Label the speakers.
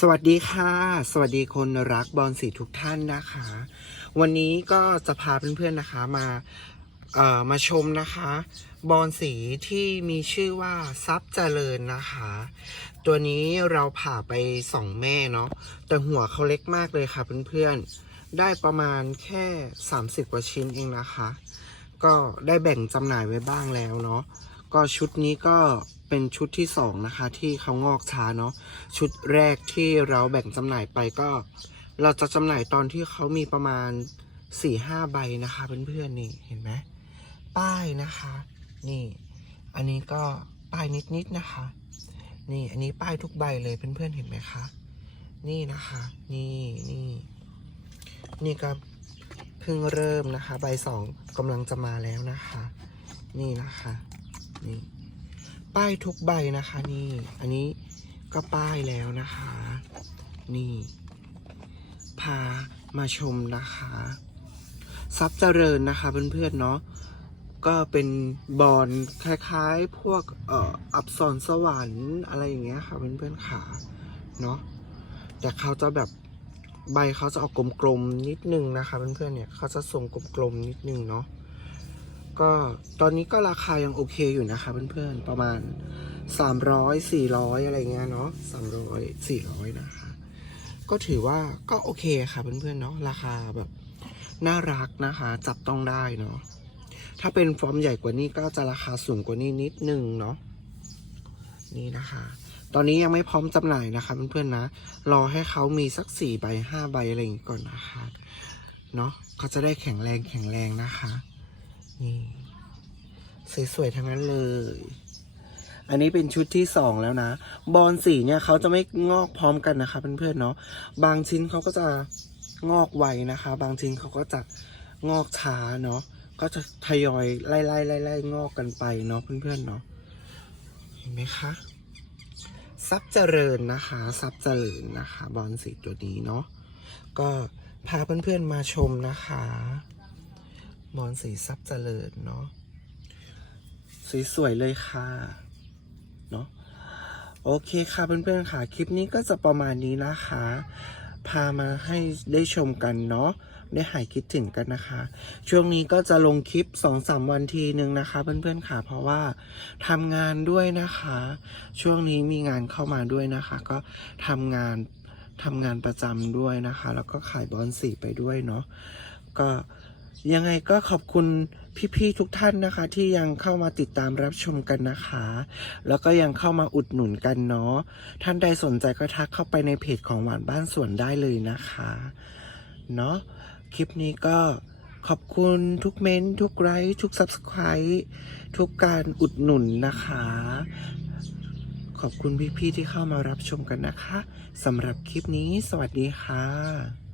Speaker 1: สวัสดีค่ะ สวัสดีคนรักบอลสีทุกท่านนะคะ วันนี้ก็จะพาเพื่อนๆนะคะมาเอ่อมาชมนะคะ บอลสีที่มีชื่อว่าซับเจริญนะคะ ตัวนี้เราผ่าไปสองแม่เนาะแต่หัวเขาเล็กมากเลยค่ะเพื่อนๆ ได้ประมาณแค่ 30 กว่าชิ้นเองนะคะ ก็ได้แบ่งจำหน่ายไว้บ้างแล้วเนาะก็ชุดนี้ก็ เป็นชุดที่สองนะคะ ที่เขางอกช้าเนาะชุดแรกที่เราแบ่งจำหน่ายไปก็ เราจะจำหน่ายตอนที่เขามีประมาณ4ี่ห้าใบนะคะเพื่อนๆนี่เห็นไหมป้ายนะคะ นี่ อันนี้ก็ป้ายนิดๆนะคะ นี่อันนี้ป้ายทุกใบเลยเพื่อนๆเห็นไหมคะนี่นะคะ นี่นี่นี่ก็เพิ่งเริ่มนะคะ ใบสองกำลังจะมาแล้วนะคะ นี่นะคะ นี่ ป้ายทุกใบนะคะนี่ อันนี้ก็ป้ายแล้วนะคะ นี่ พามาชมนะคะซับเจริญนะคะเพื่อนๆเนาะก็เป็นบอลคล้ายๆ พวกเอ่ออับสรสวรรค์อะไรอย่างเงี้ยค่ะเพื่อนๆขาเนาะแต่เขาจะแบบใบเขาจะออกกลมๆนิดนึงนะคะเพื่อนๆเนี่ยเขาจะทรงกลมๆนิดนึงเนาะ ก็ตอนนี้ก็ราคายังโอเคอยู่นะคะเพื่อนๆ ประมาณ 300 400 อะไรเงี้ยเนาะ300 400 นะคะ ก็ถือว่าก็โอเคค่ะเพื่อนๆเนาะราคาแบบน่ารักนะคะ จับต้องได้เนาะถ้าเป็นฟอร์มใหญ่กว่านี้ก็จะราคาสูงกว่านี้นิดนึงเนาะนี่นะคะ ตอนนี้ยังไม่พร้อมจำหน่ายนะคะเพื่อนๆนะ รอให้เขามีสักสี่ใบห้าใบอะไรอย่างงี้ก่อนนะคะ เนาะเขาจะได้แข็งแรงแข็งแรงนะคะ นี่สวยๆทั้งนั้นเลย อันนี้เป็นชุดที่สองแล้วนะ บอลสีเนี่ยเขาจะไม่งอกพร้อมกันนะคะเพื่อนๆเนาะ บางชิ้นเขาก็จะงอกไวนะคะ บางชิ้นเขาก็จะงอกช้าเนาะ ก็จะทยอยไล่ไล่ไล่ไล่งอกกันไปเนาะเพื่อนๆเนาะ เห็นไหมคะซับเจริญนะคะซับเจริญนะคะ บอลสีตัวนี้เนาะ ก็พาเพื่อนๆมาชมนะคะ บอลสีซับเจริญเนาะสวยๆเลยค่ะเนาะโอเคค่ะเพื่อนๆค่ะ คลิปนี้ก็จะประมาณนี้นะคะ พามาให้ได้ชมกันเนาะได้หายคิดถึงกันนะคะ ช่วงนี้ก็จะลงคลิป2องสามวันทีนึงนะคะ เพื่อนๆค่ะ เพราะว่าทำงานด้วยนะคะ ช่วงนี้มีงานเข้ามาด้วยนะคะ ก็ทำงานทำงานประจำด้วยนะคะ แล้วก็ขายบอลสีไปด้วยเนาะก็ ยังไงก็ขอบคุณพี่ๆทุกท่านนะคะ ที่ยังเข้ามาติดตามรับชมกันนะคะ แล้วก็ยังเข้ามาอุดหนุนกันเนาะท่านใดสนใจก็ทักเข้าไปในเพจของหวานบ้านสวนได้เลยนะคะเนาะคลิปนี้ก็ขอบคุณทุกเม้นท์ทุกไลค์ทุก Subscribe ทุกการอุดหนุนนะคะ ขอบคุณพี่ๆที่เข้ามารับชมกันนะคะสำหรับคลิปนี้สวัสดีค่ะ